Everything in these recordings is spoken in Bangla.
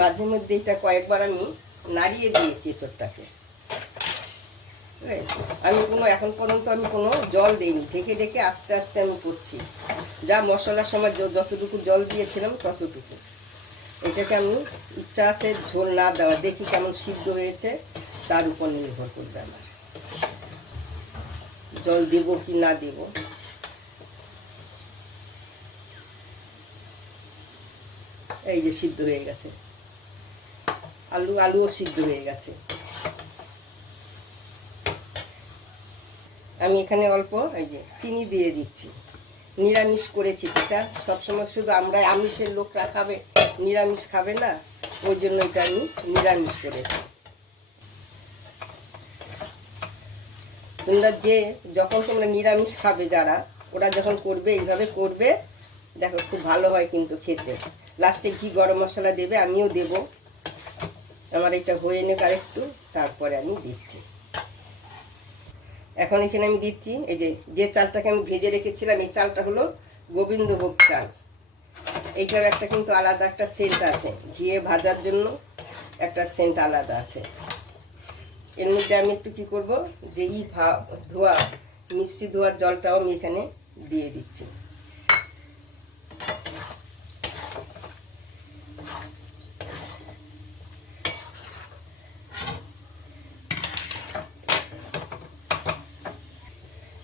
মাঝে মধ্যে এটা কয়েকবার আমি নাড়িয়ে দিয়েছি এঁচোড়টাকে। আমি এখন পর্যন্ত আমি কোনো জল দিইনি, ঢেকে ঢেকে আস্তে আস্তে আমি করছি। যা মশলার সময় যতটুকু জল দিয়েছিলাম ততটুকু। এটাকে আমি ইচ্ছা আছে ঝোল না দেওয়া, দেখি কেমন সিদ্ধ হয়েছে তার উপর নির্ভর করবে আমার জল দেব কি না দেব। এই যে সিদ্ধ হয়ে গেছে, আলুও সিদ্ধ হয়ে গেছে। আমি এখানে অল্প এই যে চিনি দিয়ে দিচ্ছি। নিরামিষ করেছি এটা, সবসময় শুধু আমরা আমিষের লোকরা খাবে, নিরামিষ খাবে না, ওই জন্য এটা আমি নিরামিষ করেছি। তোমরা যখন তোমরা নিরামিষ খাবে যারা, ওরা যখন করবে এইভাবে করবে, দেখো খুব ভালো হয় কিন্তু খেতে। লাস্টে ঘি গরম মশলা দেবে, আমিও দেব। আমার এটা হয়ে নিক আর একটু, তারপরে আমি দিচ্ছি। এখন এখানে আমি দিচ্ছি এই যে চালটাকে আমি ভেজে রেখেছিলাম, এই চালটা হলো গোবিন্দভোগ চাল। এইটার একটা কিন্তু আলাদা একটা সেন্ট আছে, ঘিয়ে ভাজার জন্য একটা সেন্ট আলাদা আছে। এর মধ্যে আমি একটু কি করব, যে ধোয়া মিক্সি ধোয়ার জলটাও আমি এখানে দিয়ে দিচ্ছি।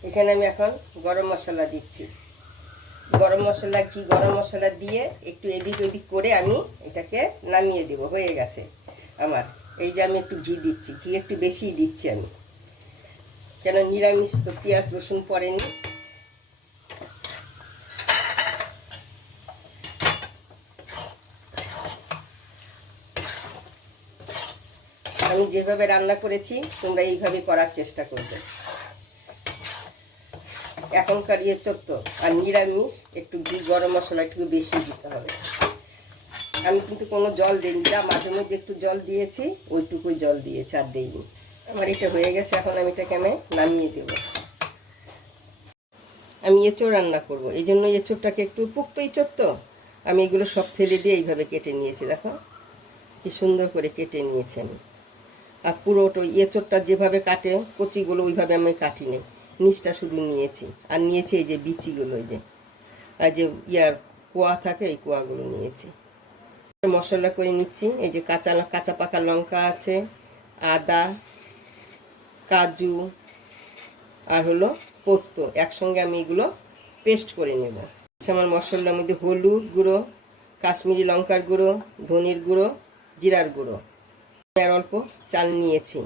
এখানে আমি এখন গরম মশলা দিচ্ছি। গরম মশলা দিয়ে একটু এদিক ওদিক করে আমি এটাকে নামিয়ে দেব। হয়ে গেছে আমার। এই যে আমি একটু ঘি দিচ্ছি, ঘি একটু বেশি দিচ্ছি আমি, কেন নিরামিষ তো পেঁয়াজ রসুন পড়েনি। আমি যেভাবে রান্না করেছি তোমরা এইভাবে করার চেষ্টা করবে। এখনকার এঁচোড় তো আর নিরামিষ, একটু ঘি গরম মশলা একটু বেশি দিতে হবে। আমি কিন্তু কোনো জল দিইনি, যা মাঝে মধ্যে একটু জল দিয়েছি, ওইটুকুই জল দিয়েছি, আর দিইনি। আমার এটা হয়ে গেছে, এখন আমি এটাকে নামিয়ে দেব। আমি এঁচোড় রান্না করব, এই জন্য এঁচোড়টাকে একটু পুক্ত এঁচোড় তো আমি এগুলো সব ফেলে দিয়ে এইভাবে কেটে নিয়েছি। দেখো কি সুন্দর করে কেটে নিয়েছি আমি। আর পুরোটা এঁচোড়টা যেভাবে কাটে কচিগুলো ওইভাবে আমি কাটিনি, নিচটা শুধু নিয়েছি। আর নিয়েছি এই যে বিচিগুলো, এই যে আর যে কোয়া থাকে, এই কোয়াগুলো নিয়েছি। মশলা করে নিচ্ছি। এই যে কাঁচা পাকা লঙ্কা আছে, আদা, কাজু আর হলো পোস্ত, একসঙ্গে আমি এগুলো পেস্ট করে নেব। আমার মশলার মধ্যে হলুদ গুঁড়ো, কাশ্মীরি লঙ্কার গুঁড়ো, ধনের গুঁড়ো, জিরার গুঁড়ো আর অল্প চাল নিয়েছি।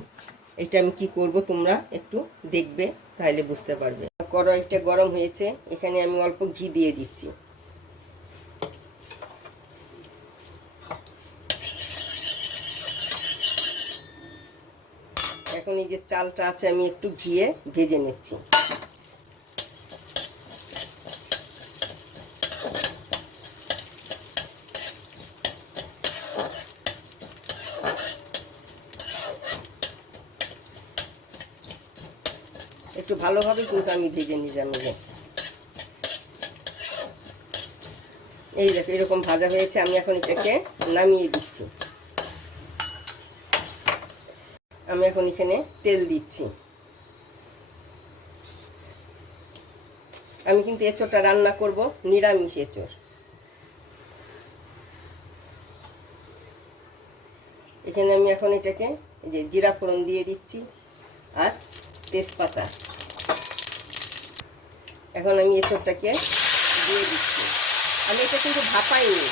এটা আমি কি করব তোমরা একটু দেখবে, তাহলে বুঝতে পারবে। কড়াইটা গরম হয়েছে, এখানে আমি অল্প ঘি দিয়ে দিচ্ছি। এখন এই যে চালটা আছে আমি একটু ঘিয়ে ভেজে নিচ্ছি। একটু ভালোভাবে কিন্তু আমি ভেজে নিলাম। এই দেখো এরকম ভাজা হয়েছে, আমি এখন এটাকে নামিয়ে দিচ্ছি। আমি এখন এখানে তেল দিচ্ছি। আমি কিন্তু এঁচোড়টা রান্না করব নিরামিষ এঁচোড়। এখানে আমি এখন এটাকে এই যে জিরা ফোড়ন দিয়ে দিচ্ছি আর তেজপাতা। এখন আমি এঁচোড়টাকে দিয়ে দিচ্ছি। আমি এটা কিন্তু ভাপাইনি,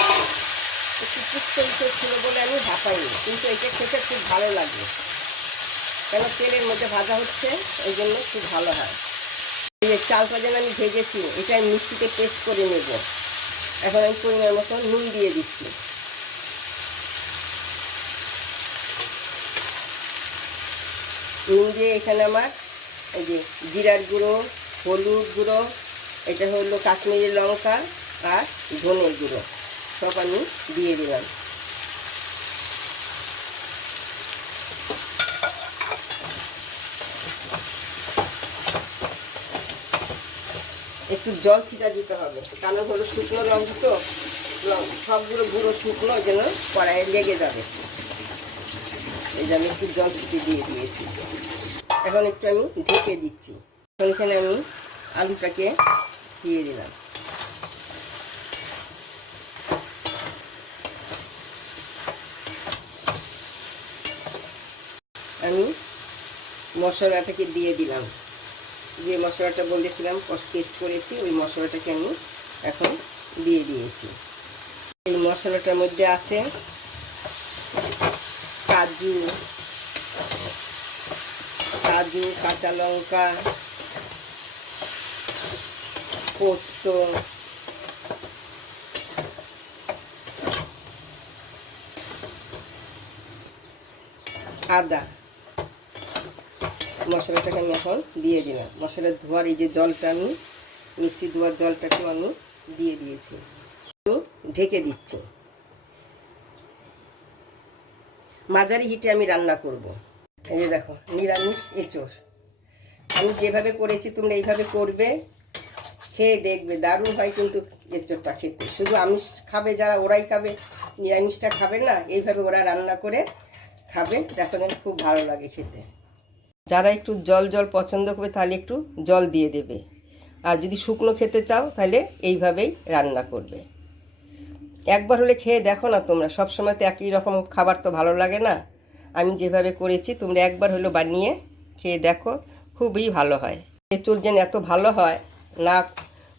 একটু পুষ্ট এঁচোড় ছিল বলে আমি ভাপাইনি, কিন্তু এটা খেতে খুব ভালো লাগবে, কেন তেলের মধ্যে ভাজা হচ্ছে, ওই জন্য খুব ভালো হয়। এই যে চালটা যেন আমি ভেজেছি, এটা আমি মিক্সিতে পেস্ট করে নেব। এখন আমি পরিমাণ মতো নুন দিয়ে দিচ্ছি। নুন দিয়ে এখানে আমার এই যে জিরার গুঁড়ো, হলুদ গুঁড়ো, এটা হলো কাশ্মীরি লঙ্কা আর ধনের গুঁড়ো সব আমি দিয়ে দিলাম। একটু জল ছিটা দিতে হবে, কারণ হলো শুকনো লঙ্কা তো সবগুলো গুঁড়ো শুকনো ওই জন্য কড়াইয়ে লেগে যাবে। এই যে আমি একটু জল ছিটিয়ে দিয়ে দিয়েছি। এখন একটু আমি ঢেকে দিচ্ছি। এখন এখানে আমি আলুটাকে দিয়ে দিলাম। আমি মশলাটাকে দিয়ে দিলাম, যে মশলাটা বলেছিলাম পেস্ট করেছি ওই মশলাটাকে আমি এখন দিয়ে দিয়েছি। এই মশলাটার মধ্যে আছে কাজু, কাঁচা লঙ্কা, পোস্ত, আদা। মশলাটাকে আমি এখন দিয়ে দিলাম। মশলা ধোয়ার এই যে জলটা আমি মিক্সি ধোয়ার জলটাকেও আমি দিয়ে দিয়েছি। আমি ঢেকে দিচ্ছি। মাঝারি হিটে আমি রান্না করব। এই যে দেখো নিরামিষ এঁচোড় আমি যেভাবে করেছি তোমরা এইভাবে করবে, খেয়ে দেখবে দারুণ হয় কিন্তু এঁচোড়টা খেতে। শুধু আমিষ খাবে যারা ওরাই খাবে, নিরামিষটা খাবে না, এইভাবে ওরা রান্না করে খাবে, দেখো খুব ভালো লাগে খেতে। যারা একটু জল জল পছন্দ করবে তাহলে একটু জল দিয়ে দেবে, আর যদি শুকনো খেতে চাও তাহলে এইভাবেই রান্না করবে। একবার হলে খেয়ে দেখো না তোমরা, সবসময় তো একই রকম খাবার তো ভালো লাগে না। আমি যেভাবে করেছি তোমরা একবার হলো বানিয়ে খেয়ে দেখো, খুবই ভালো হয়। এঁচোড় যেন এত ভালো হয় না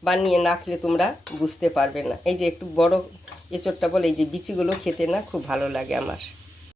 বানিয়ে না খেলে তোমরা বুঝতে পারবে না। এই যে একটু বড় এঁচোড়টা বলে এই যে বিচিগুলো খেতে না খুব ভালো লাগে আমার।